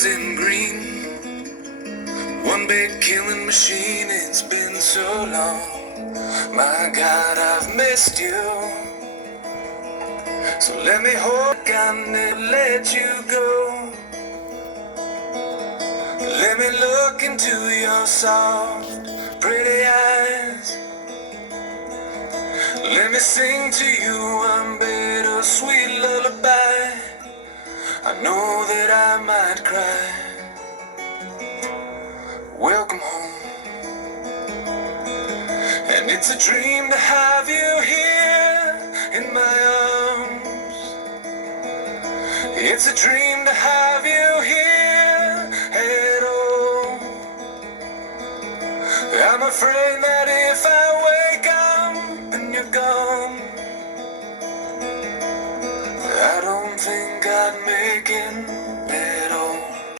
flowers in green, one big killing machine. It's been so long, my God, I've missed you. So let me hold, I never let you go. Let me look into your soft, pretty eyes. Let me sing to you a bittersweet lullaby. I know that I might cry. Welcome home. And it's a dream to have you here in my arms. It's a dream to have you here at all. I'm afraid that